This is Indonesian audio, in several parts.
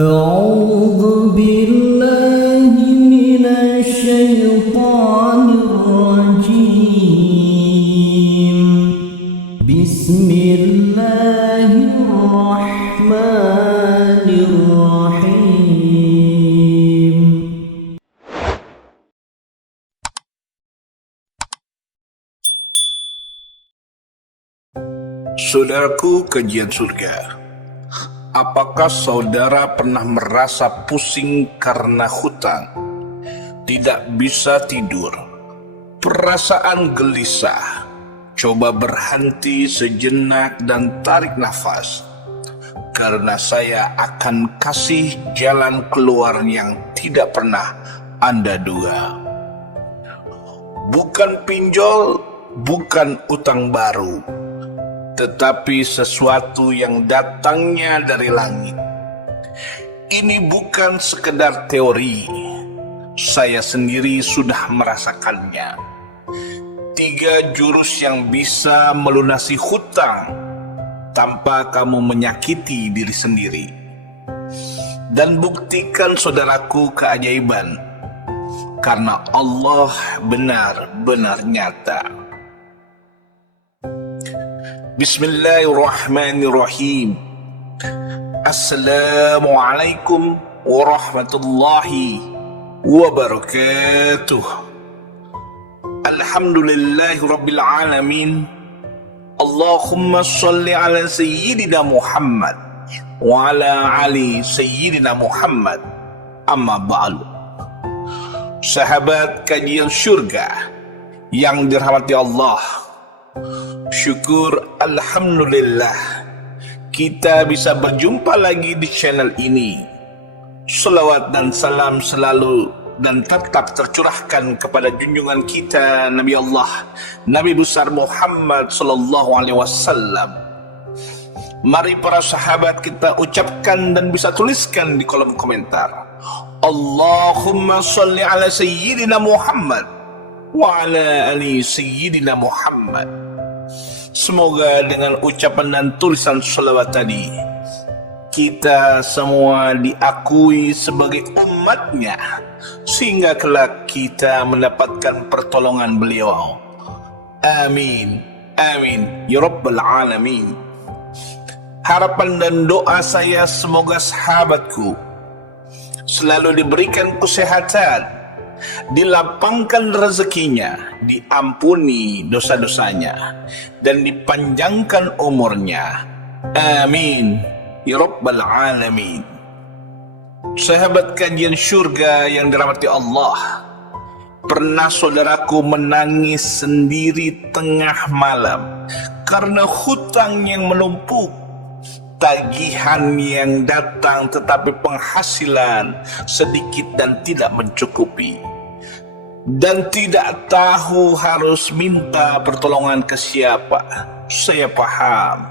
أعوذ بالله من الشيطان الرجيم بسم الله الرحمن الرحيم. Saudaraku kajian surga, apakah saudara pernah merasa pusing karena hutang, tidak bisa tidur, perasaan gelisah? Coba berhenti sejenak dan tarik nafas, karena saya akan kasih jalan keluar yang tidak pernah Anda duga. Bukan pinjol, bukan utang baru, tetapi sesuatu yang datangnya dari langit. Ini bukan sekedar teori, saya sendiri sudah merasakannya. 3 jurus yang bisa melunasi hutang tanpa kamu menyakiti diri sendiri. Dan buktikan saudaraku keajaiban, karena Allah benar-benar nyata. Bismillahirrahmanirrahim. Assalamualaikum warahmatullahi wabarakatuh. Alhamdulillahi rabbil alamin. Allahumma salli ala sayyidina Muhammad wa ala ali sayyidina Muhammad. Amma ba'du. Sahabat kajian surga yang dirahmati Allah, syukur alhamdulillah kita bisa berjumpa lagi di channel ini. Salawat dan salam selalu dan tetap tercurahkan kepada junjungan kita Nabi Allah, Nabi besar Muhammad sallallahu alaihi wasallam. Mari para sahabat kita ucapkan dan bisa tuliskan di kolom komentar, Allahumma salli ala sayyidina Muhammad wa ala ali sayyidina Muhammad. Semoga dengan ucapan dan tulisan sholawat tadi, kita semua diakui sebagai umatnya, sehingga kelak kita mendapatkan pertolongan beliau. Amin, amin, ya rabbal alamin. Harapan dan doa saya semoga sahabatku selalu diberikan kesehatan, dilapangkan rezekinya, diampuni dosa-dosanya, dan dipanjangkan umurnya. Amin, ya rabbal alamin. Sahabat kajian surga yang dirahmati Allah, pernah saudaraku menangis sendiri tengah malam karena hutang yang menumpuk, tagihan yang datang tetapi penghasilan sedikit dan tidak mencukupi, dan tidak tahu harus minta pertolongan ke siapa? Saya paham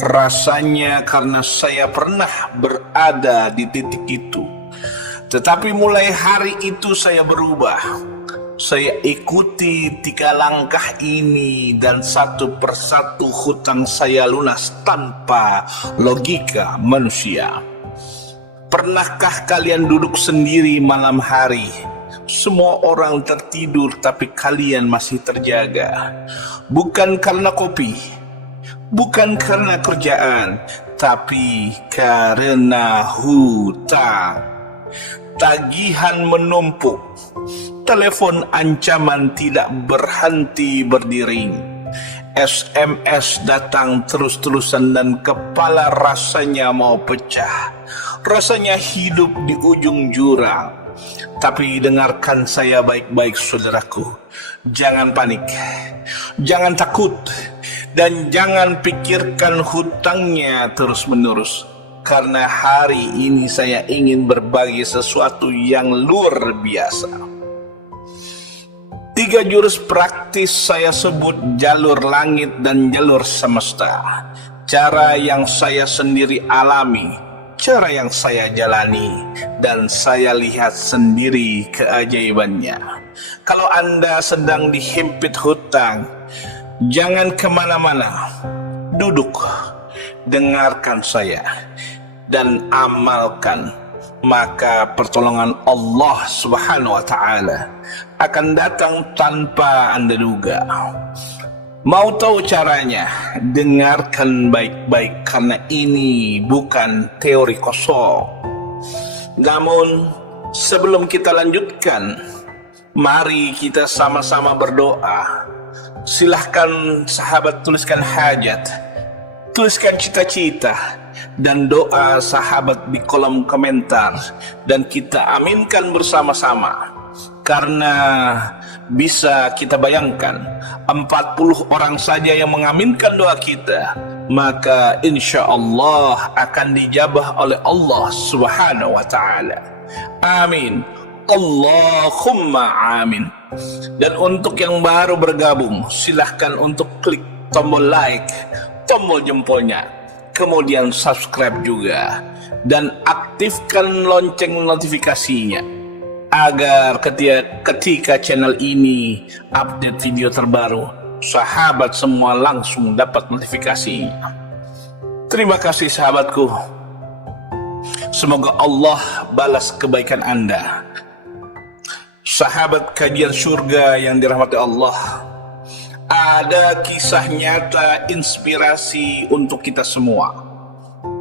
rasanya karena saya pernah berada di titik itu. Tetapi mulai hari itu saya berubah. Saya ikuti 3 langkah ini dan satu persatu hutang saya lunas tanpa logika manusia. Pernahkah kalian duduk sendiri malam hari? Semua orang tertidur tapi kalian masih terjaga. Bukan karena kopi, bukan karena kerjaan, tapi karena hutang. Tagihan menumpuk, telepon ancaman tidak berhenti berdering, SMS datang terus-terusan dan kepala rasanya mau pecah. Rasanya hidup di ujung jurang. Tapi dengarkan saya baik-baik saudaraku, jangan panik, jangan takut, dan jangan pikirkan hutangnya terus-menerus. Karena hari ini saya ingin berbagi sesuatu yang luar biasa. 3 jurus praktis saya sebut jalur langit dan jalur semesta. Cara yang saya sendiri alami, cara yang saya jalani, dan saya lihat sendiri keajaibannya. Kalau Anda sedang dihimpit hutang, jangan kemana-mana, duduk, dengarkan saya. dan amalkan, maka pertolongan Allah Subhanahu wa Ta'ala akan datang tanpa Anda duga. Mau tahu caranya? Dengarkan baik-baik, karena ini bukan teori kosong. Namun sebelum kita lanjutkan, mari kita sama-sama berdoa. Silahkan sahabat tuliskan hajat, tuliskan cita-cita dan doa sahabat di kolom komentar, dan kita aminkan bersama-sama. Karena bisa kita bayangkan 40 orang saja yang mengaminkan doa kita, maka insya Allah akan dijabah oleh Allah Subhanahu wa Ta'ala. Amin, Allahumma amin. Dan untuk yang baru bergabung, silahkan untuk klik tombol like, tombol jempolnya, kemudian subscribe juga, dan aktifkan lonceng notifikasinya agar ketika channel ini update video terbaru, sahabat semua langsung dapat notifikasinya. Terima kasih sahabatku. Semoga Allah balas kebaikan Anda. Sahabat kajian surga yang dirahmati Allah, ada kisah nyata inspirasi untuk kita semua.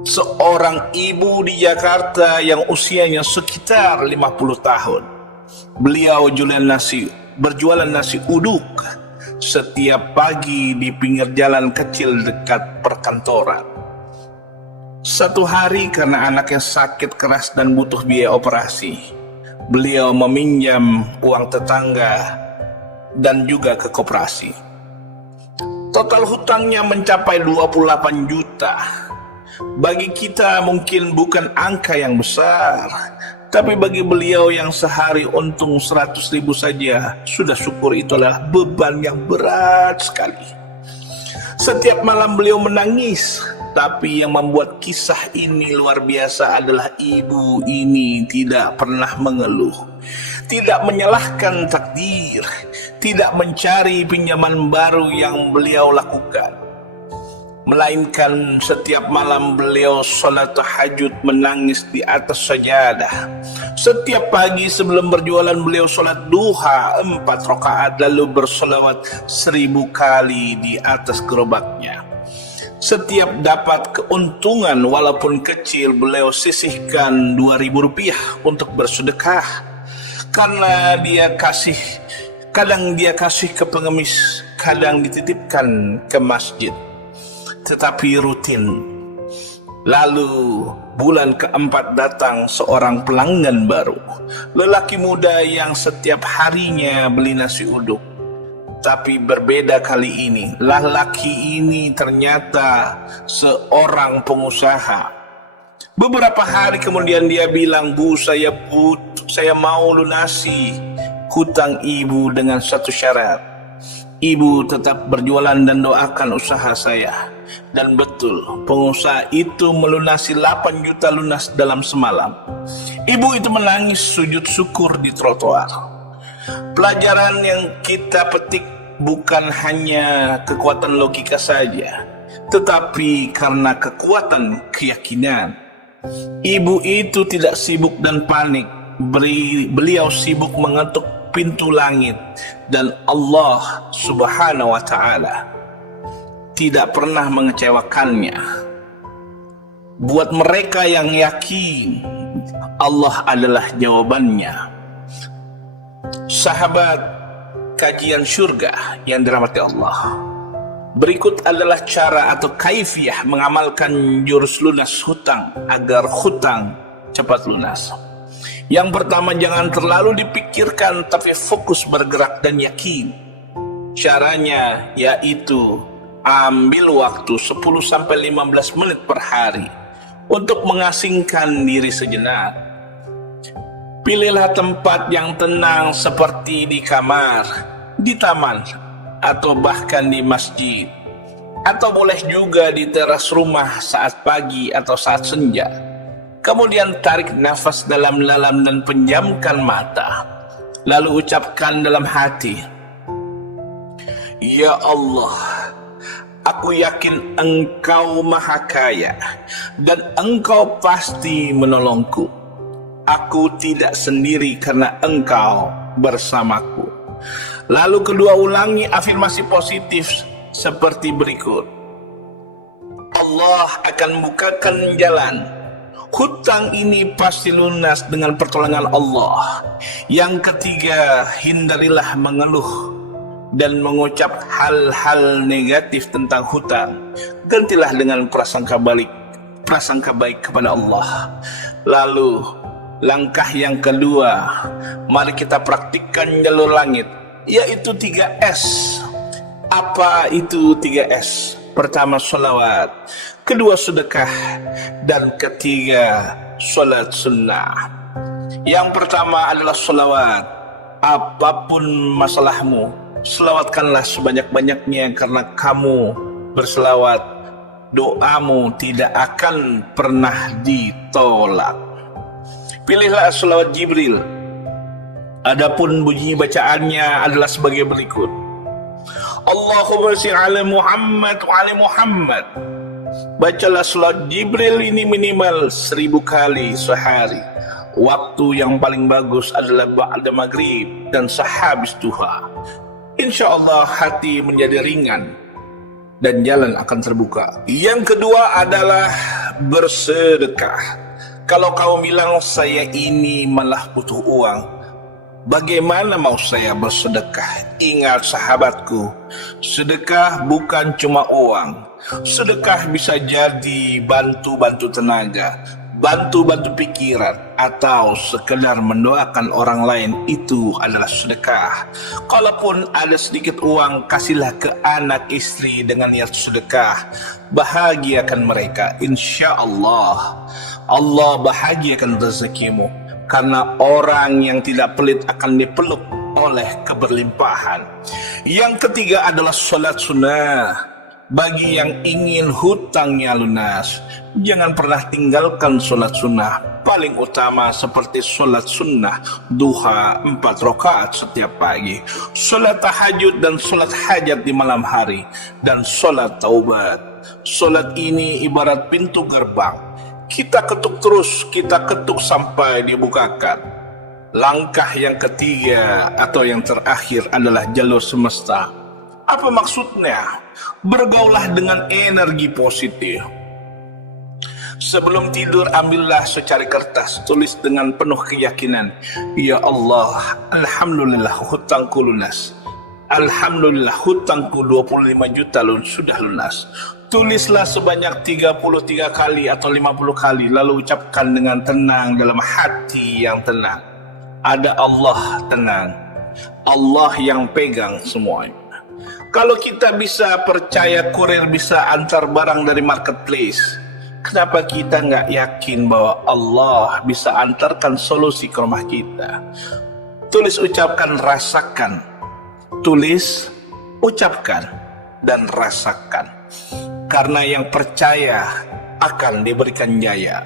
Seorang ibu di Jakarta yang usianya sekitar 50 tahun. Beliau berjualan nasi uduk setiap pagi di pinggir jalan kecil dekat perkantoran. Satu hari karena anaknya sakit keras dan butuh biaya operasi, beliau meminjam uang tetangga dan juga ke koperasi. Total hutangnya mencapai 28 juta. Bagi kita mungkin bukan angka yang besar, tapi bagi beliau yang sehari untung 100.000 saja, sudah syukur itu adalah beban yang berat sekali. Setiap malam beliau menangis, tapi yang membuat kisah ini luar biasa adalah ibu ini tidak pernah mengeluh, tidak menyalahkan takdir, tidak mencari pinjaman baru yang beliau lakukan. Melainkan setiap malam beliau sholat tahajud menangis di atas sajadah. Setiap pagi sebelum berjualan beliau sholat duha 4 rakaat, lalu bersolawat 1000 kali di atas gerobaknya. Setiap dapat keuntungan walaupun kecil, beliau sisihkan 2.000 rupiah untuk bersedekah. Karena kadang dia kasih ke pengemis, kadang dititipkan ke masjid, tetapi rutin. Lalu bulan keempat datang seorang pelanggan baru, lelaki muda yang setiap harinya beli nasi uduk. Tapi berbeda kali ini, lelaki ini ternyata seorang pengusaha. Beberapa hari kemudian dia bilang, "Bu, saya mau lunasi hutang ibu dengan satu syarat. Ibu tetap berjualan dan doakan usaha saya." Dan betul, pengusaha itu melunasi 8 juta lunas dalam semalam. Ibu itu menangis sujud syukur di trotoar. Pelajaran yang kita petik bukan hanya kekuatan logika saja, tetapi karena kekuatan keyakinan. Ibu itu tidak sibuk dan panik. Beliau sibuk mengetuk pintu langit, dan Allah Subhanahu wa Ta'ala tidak pernah mengecewakannya. Buat mereka yang yakin, Allah adalah jawabannya. Sahabat kajian surga yang dirahmati Allah, berikut adalah cara atau kaifiyah mengamalkan jurus lunas hutang agar hutang cepat lunas. Yang pertama, jangan terlalu dipikirkan, tapi fokus bergerak dan yakin. Caranya yaitu ambil waktu 10-15 menit per hari untuk mengasingkan diri sejenak. Pilihlah tempat yang tenang seperti di kamar, di taman, atau bahkan di masjid. Atau boleh juga di teras rumah saat pagi atau saat senja. Kemudian tarik nafas dalam-dalam dan pejamkan mata. Lalu ucapkan dalam hati, "Ya Allah, Aku yakin Engkau Maha Kaya dan Engkau pasti menolongku. Aku tidak sendiri karena Engkau bersamaku. Lalu kedua ulangi afirmasi positif seperti berikut. Allah akan bukakan jalan. Hutang ini pasti lunas dengan pertolongan Allah. Yang ketiga, hindarilah mengeluh dan mengucap hal-hal negatif tentang hutang. Gantilah dengan prasangka baik kepada Allah. Lalu langkah yang kedua, mari kita praktikkan jalur langit, yaitu 3S. Apa itu 3S? Pertama, sholawat. Kedua, sedekah. Dan ketiga, sholat sunnah. Yang pertama adalah sholawat. Apapun masalahmu, selawatkanlah sebanyak-banyaknya, karena kamu berselawat, doamu tidak akan pernah ditolak. Pilihlah selawat Jibril. Adapun bunyi bacaannya adalah sebagai berikut. Allahumma sholli ala Muhammad wa ala Muhammad. Bacalah selawat Jibril ini minimal 1000 kali sehari. Waktu yang paling bagus adalah ba'da maghrib dan sehabis duha. Insya Allah hati menjadi ringan dan jalan akan terbuka. Yang kedua adalah bersedekah. Kalau kau bilang saya ini malah butuh uang, bagaimana mau saya bersedekah? Ingat sahabatku, sedekah bukan cuma uang. Sedekah bisa jadi bantu-bantu tenaga, bantu-bantu pikiran, atau sekedar mendoakan orang lain. Itu adalah sedekah. Kalaupun ada sedikit uang, kasihlah ke anak istri dengan niat sedekah. Bahagiakan mereka. Insya Allah, Allah bahagiakan rezekimu. Karena orang yang tidak pelit akan dipeluk oleh keberlimpahan. Yang ketiga adalah sholat sunnah. Bagi yang ingin hutangnya lunas, jangan pernah tinggalkan sholat sunnah. Paling utama seperti sholat sunnah duha 4 rakaat setiap pagi, sholat tahajud dan sholat hajat di malam hari, dan sholat taubat. Sholat ini ibarat pintu gerbang. Kita ketuk terus, kita ketuk sampai dibukakan. Langkah yang ketiga atau yang terakhir adalah jalur semesta. Apa maksudnya? Bergaulah dengan energi positif. Sebelum tidur ambillah secari kertas, tulis dengan penuh keyakinan, ya Allah, alhamdulillah hutangku lunas. Alhamdulillah hutangku 25 juta sudah lunas. Tulislah sebanyak 33 kali atau 50 kali, lalu ucapkan dengan tenang dalam hati yang tenang. Ada Allah tenang, Allah yang pegang semuanya. Kalau kita bisa percaya kurir bisa antar barang dari marketplace, kenapa kita nggak yakin bahwa Allah bisa antarkan solusi ke rumah kita? Tulis, ucapkan, rasakan. Tulis, ucapkan, dan rasakan. Karena yang percaya akan diberikan jaya,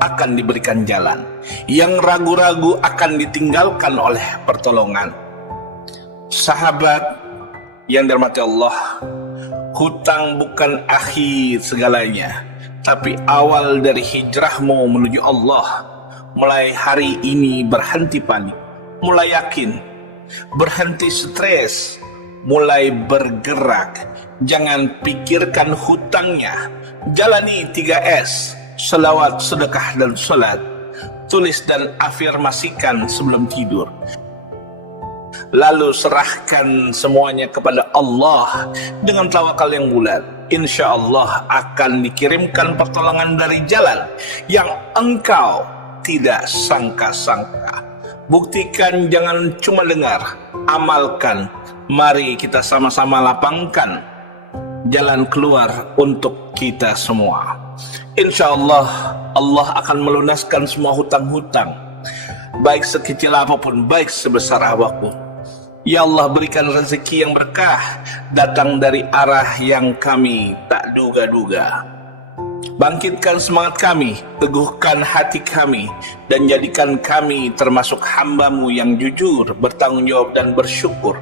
akan diberikan jalan. Yang ragu-ragu akan ditinggalkan oleh pertolongan. Sahabat yang dirahmati Allah, hutang bukan akhir segalanya, tapi awal dari hijrahmu menuju Allah. Mulai hari ini berhenti panik, mulai yakin, berhenti stres, mulai bergerak. Jangan pikirkan hutangnya. Jalani 3S, selawat, sedekah, dan sholat. Tulis dan afirmasikan sebelum tidur. Lalu serahkan semuanya kepada Allah dengan tawakal yang bulat. Insya Allah akan dikirimkan pertolongan dari jalan yang engkau tidak sangka-sangka. Buktikan, jangan cuma dengar, amalkan. Mari kita sama-sama lapangkan jalan keluar untuk kita semua. Insya Allah, Allah akan melunaskan semua hutang-hutang, baik sekecil apapun, baik sebesar apapun. Ya Allah, berikan rezeki yang berkah datang dari arah yang kami tak duga-duga. Bangkitkan semangat kami, teguhkan hati kami, dan jadikan kami termasuk hamba-Mu yang jujur, bertanggung jawab, dan bersyukur.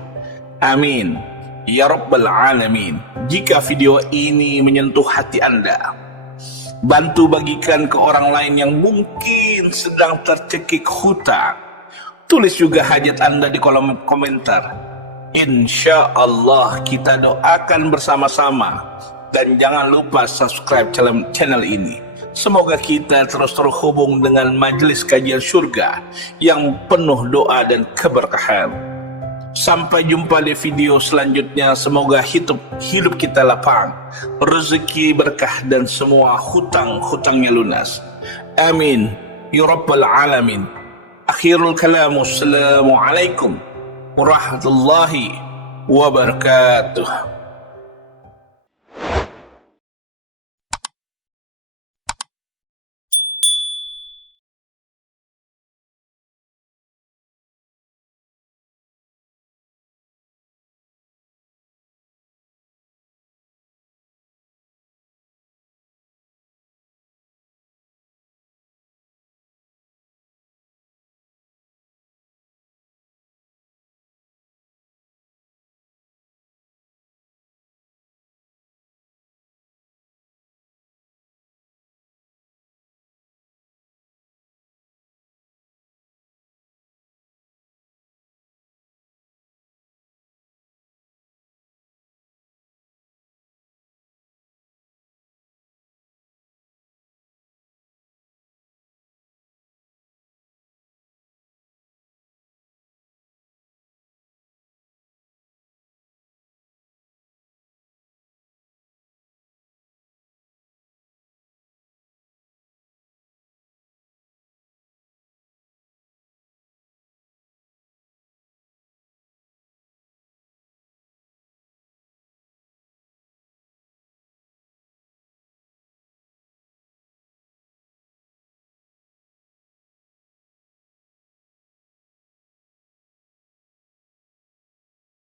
Amin. ya Rabbal Alamin. Jika video ini menyentuh hati Anda, bantu bagikan ke orang lain yang mungkin sedang tercekik hutang. Tulis juga hajat Anda di kolom komentar. Insya Allah kita doakan bersama-sama. Dan jangan lupa subscribe channel ini. Semoga kita terus terhubung dengan majelis kajian surga yang penuh doa dan keberkahan. Sampai jumpa di video selanjutnya. Semoga hidup kita lapang, rezeki berkah, dan semua hutang-hutangnya lunas. Amin ya Rabbal Alamin. Akhirul kalam. Assalamualaikum warahmatullahi wabarakatuh.